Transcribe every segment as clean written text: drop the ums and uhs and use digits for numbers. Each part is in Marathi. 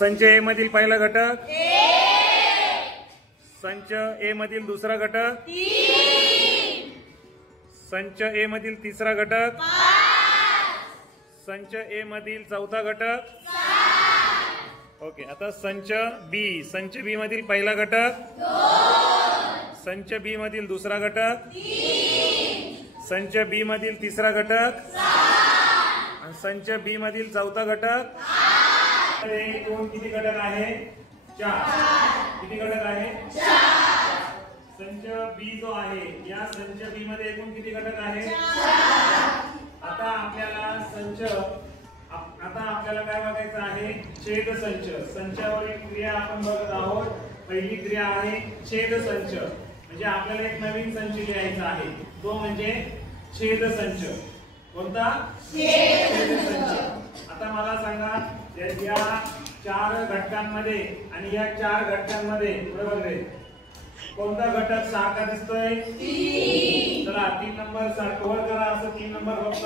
संच ए मधील पहिला घटक, संच ए मधील दुसरा घटक, संच ए मधील तिसरा घटक, संच ए मधील चौथा घटक. ओके, आता संच बी मधील पहिला घटक, संच बी मधील दुसरा घटक, संच बी मधील तिसरा घटक आणि संच बी मधील चौथा घटक. एकूण किती घटक आहे? 4. किती घटक आहे? 4. संच बी जो आहे या संच बी मध्ये एकूण किती घटक आहे? 4. आता आपल्याला काय बघायचं आहे? छेद संच. संचावरील क्रिया आपण बघत आहोत. पहिली क्रिया आहे छेद संच. म्हणजे आपल्याला एक नवीन संच लिहायचा आहे, तो म्हणजे छेद संच. कोणता? छेद संच. आता मला सांगा, या 4 घटकांमध्ये आणि या 4 घटकांमध्ये बरोबर आहे कोणता घटक सारखा दिसतोय? 3. चला 3 नंबर कव्हर करा. असं 3 नंबर फक्त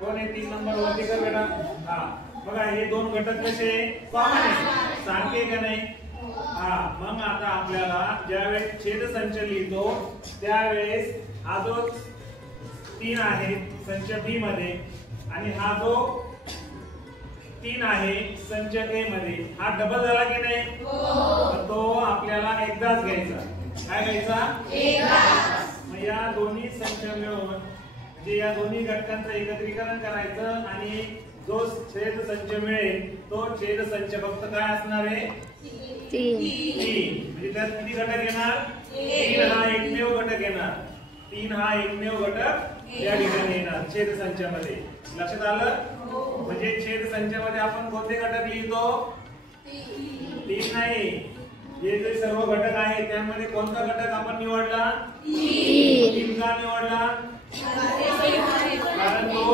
कोण आहे? 3 नंबर वरती कर बेटा. हा बघा, हे 2 घटक कसे कॉमन आहे, सारखे का नाही? हा, मग आता आपल्याला ज्यावेळेस छेद संच लिहितो त्यावेळेस हा जो 3 आहे संच बी मध्ये आणि हा जो 3 आहे संच ए मध्ये, हा डबल झाला की नाही? तो आपल्याला एकदाच घ्यायचा. काय घ्यायचा? एकदाच. मग या दोन्ही संच मिळून म्हणजे या दोन्ही घटकांचं एकत्रीकरण करायचं आणि जो छेद संच मिळेल तो छेद संच फक्त काय असणार आहे? 3. म्हणजे त्यात किती घटक येणार? 3 हा एकमेव घटक येणार. 3 हा एकमेव घटक या ठिकाणी येणार छेद संचामध्ये. लक्षात आलं? म्हणजे छेद संचामध्ये आपण कोणते घटक लिहितो? 3 नाही, हे जे सर्व घटक आहेत त्यामध्ये कोणता घटक आपण निवडला? 3 का निवडला? कारण तो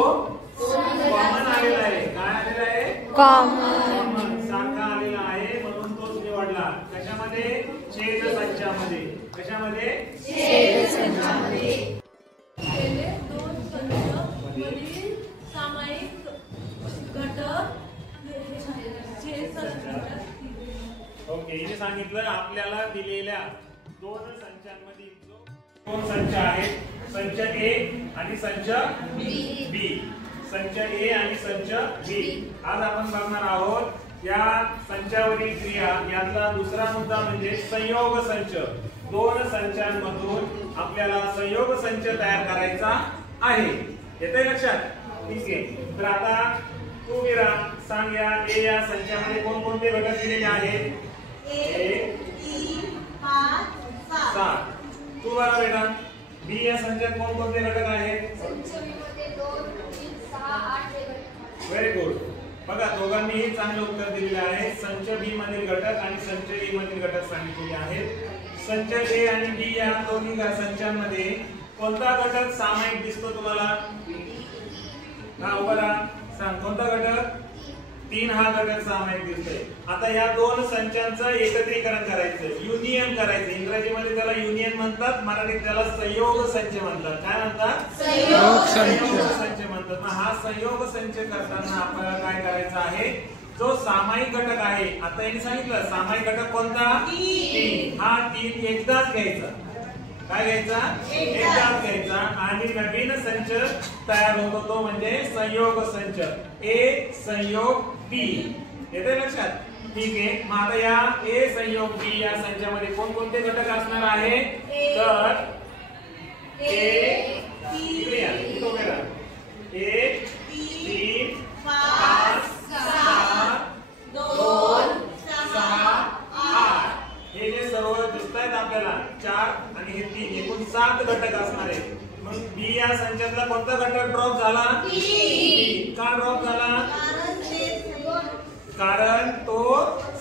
कॉमन आलेला आहे. काय आलेला आहे? कॉमन, सारखा आलेला आहे म्हणून तोच निवडला. कशामध्ये? छेद संचामध्ये. कशामध्ये? छेद संचामध्ये. ओके, इथे सांगितलं आपल्याला दिलेल्या 2 संचांमधील 2 संच आहेत, संच ए आणि संच बी. संच ए आणि संच बी आज आपण बघणार आहोत. या संचावरील क्रिया यातला दुसरा मुद्दा म्हणजे संयोग संच. 2 संचांमधून आपल्याला संयोग संच तयार करायचा आहे. येतंय लक्षात? ठीक आहे. तर आता तू मीरा सांग, या संचामध्ये कोणकोणते घटक दिलेले आहेत? 1, 3, 5, 7. तू बघा बेटा, बी या संचात कोणकोणते घटक आहेत? Very good. बघा, दोघांनीही चांगलं उत्तर दिलेलं आहे. संच बी मधील घटक आणि संच ए मधील घटक सांगितलेले आहेत. संच ए आणि बी या दोन्ही संचांमध्ये कोणता घटक सामायिक दिसतो तुम्हाला? हा उभा राहा, सांग कोणता घटक? 3 हा घटक सामायिक दिसतोय. आता या 2 संचांचं एकत्रीकरण करायचं, युनियन करायचं. इंग्रजीमध्ये त्याला युनियन म्हणतात, मराठीत त्याला संयोग संच म्हणतात. काय म्हणतात? संयोग संच म्हणतात. मग हा संयोग संच करताना आपल्याला काय करायचं आहे? जो सामायिक घटक आहे, आता यांनी सांगितलं सामायिक घटक कोणता? 3. हा 3 एकदाच घ्यायचा. काय घ्यायचा? एकदाच घ्यायचा आणि नवीन संच तयार होतो, तो म्हणजे संयोग संच. ए संयोग बी. येते लक्षात? ठीक आहे. मग आता या ए संयोग बी या संचामध्ये कोणकोणते घटक असणार आहे? तर 1, 3, 5, 7, 2, 6, 8. हे जे सर्व दिसत आहेत आपल्याला 4 आणि हे 3 एकूण 7 घटक असणार आहे. मग बी या संचातला कोणता घटक ड्रॉप झाला? का ड्रॉप झाला? कारण तो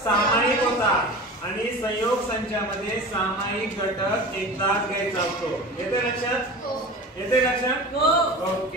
सामायिक होता आणि संयोग संचामध्ये सामायिक घटक एकदाच घ्यायचा असतो. येते लक्षात? येते लक्षात? ओके.